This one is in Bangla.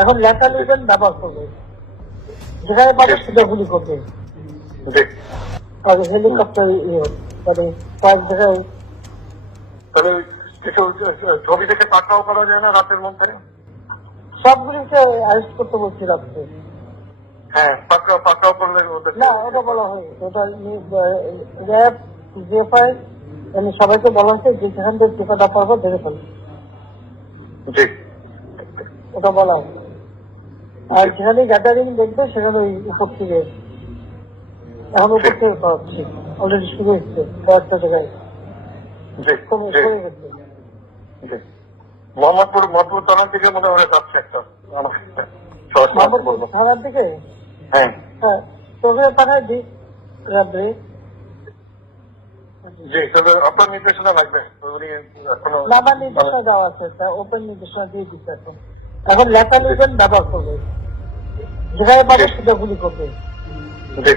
এখন লেখা লিখবেন ব্যবহার করবে, যেখানে পাবে সেটা গুলি করবে। আর হেলিকপ্টার মানে কয়েক জায়গায় তাহলে কিছু ছবি থেকে পাকড়াও করা যায় না রাতের মধ্যে? সবগুলিকে অ্যারেস্ট করতে বলছি রাখতে। হ্যাঁ, পাকড়াও করলে না, ওটা বলা হয়, ওটা র্যাব জিএফআই সবাইকে বলা হচ্ছে যে যেখান থেকে টিকাটা পারবো ধরে ফেলবে, জি ওটা বলা হয়। আর যেখানে গ্যাদারিং দেখবে সেখানে ওই উপর থেকে, এখন উপর থেকে পাচ্ছি, অলরেডি শুরু হচ্ছে কয়েকটা জায়গায় কমে গেছে। মোহাম্মদপুর থানার দিকে মনে হয় যাচ্ছে একটা থানার দিকে। হ্যাঁ হ্যাঁ, তোকে পাঠাই দিই রাত্রে। জি, তবে আপনার নির্দেশনা লাগবে। উনি এখনো আমার নির্দেশনা দেওয়া আছে, ওপেন নির্দেশনা দিয়ে দিচ্ছে। এখন লেখা লিখবেন ব্যবহার করবে, যেখানে পাবে সেটা গুলি করবে। জি।